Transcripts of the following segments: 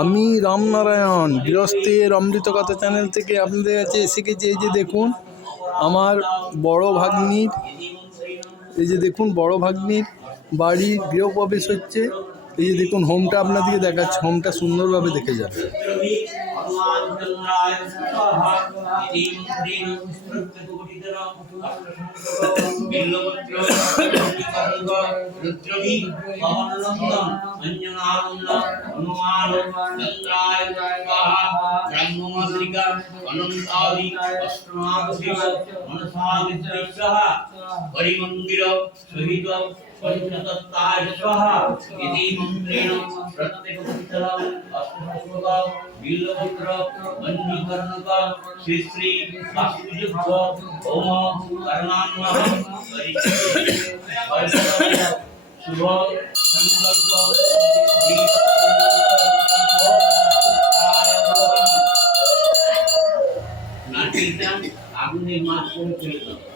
আমি রামনারায়ণ গৃহস্থের অমৃত কথা চ্যানেল থেকে আপনাদের কাছে এসে গেছি এই যে দেখুন, আমার বড় ভাগ্নির, এই যে দেখুন, বড় ভাগ্নির বাড়ির গৃহপ্রবেশ হচ্ছে। এই যে দেখুন হোমটা আপনাদেরকে দেখাচ্ছে। হোমটা সুন্দরভাবে দেখে যাবে হরিমন্দির সহিত इति मन्त्रेण रत्नकुपितलम् अष्टभुजभाव नीलवक्र मञ्जुकर्णक श्रीश्री वासुजुभव ओम कर्णान्वः शुभ संकल्प नाट्यम आगुने मात्र चलित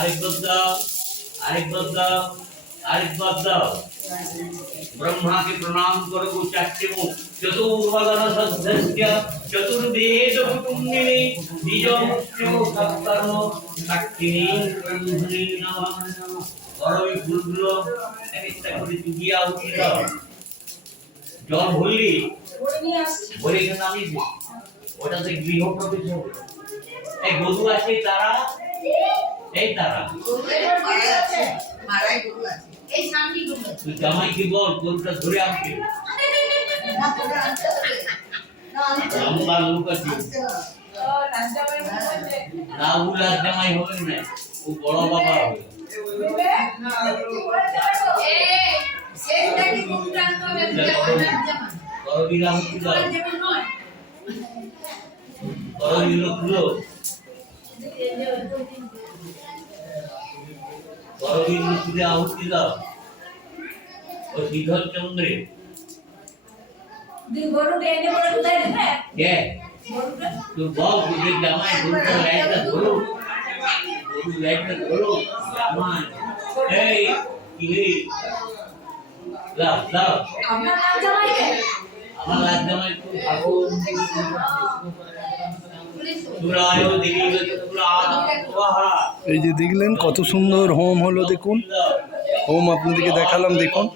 আরেকবার দাও আরেকবার দাও আরেকবার দাও। ব্রহ্মাকে প্রণাম করো চারটে মুখ। চতুর্বদন সদস্য, চতুর্বেদ কুটুম্বিনী নিজ মুখ্য সত্কর্ম সাক্ষিণী ব্রহ্মণী ফুলগুলো এক একটা করে চুকিয়া উঠিয়ে জল ভরলি ভরে এখানে দে ওটাতে গৃহ প্রবেশ হবে। এই গরু আছে তারা? এই তারা তুই জামাইকে বল গরুটা ধরে আনতে লম্বা লোক আছে না উলার জামাই হবে না ও বড় বাবা হবে এই শেষটাকে মুখ টানতে परवीन ऋषीला आहुतीला श्रीधर चंद्रे तू बघ तुझे जमाय गुरुचा लाईटच करू गुरु लाईटच करू मान ए किवी लाव लाव आम्हाला जमाय तू भागो तुला आयो देवी तुला आदम वाहा এই যে দেখলেন কত সুন্দর হোম হলো, দেখুন। হোম আপনাদেরকে দেখালাম, দেখুন।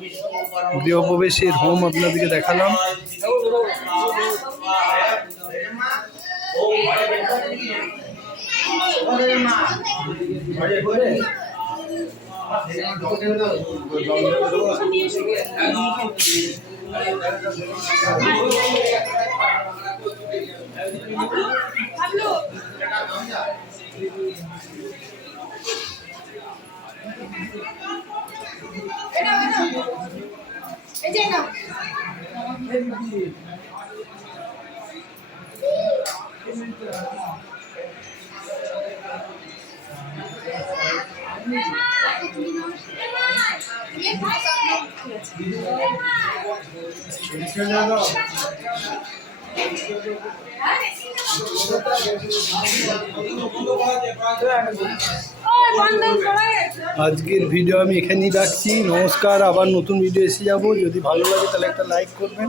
গৃহপ্রবেশের হোম আপনাদেরকে দেখালাম। এটা এটা যে না আজকের ভিডিও আমি এখানেই রাখছি। নমস্কার, আবার নতুন ভিডিও এসে যাব। যদি ভালো লাগে তাহলে একটা লাইক করবেন।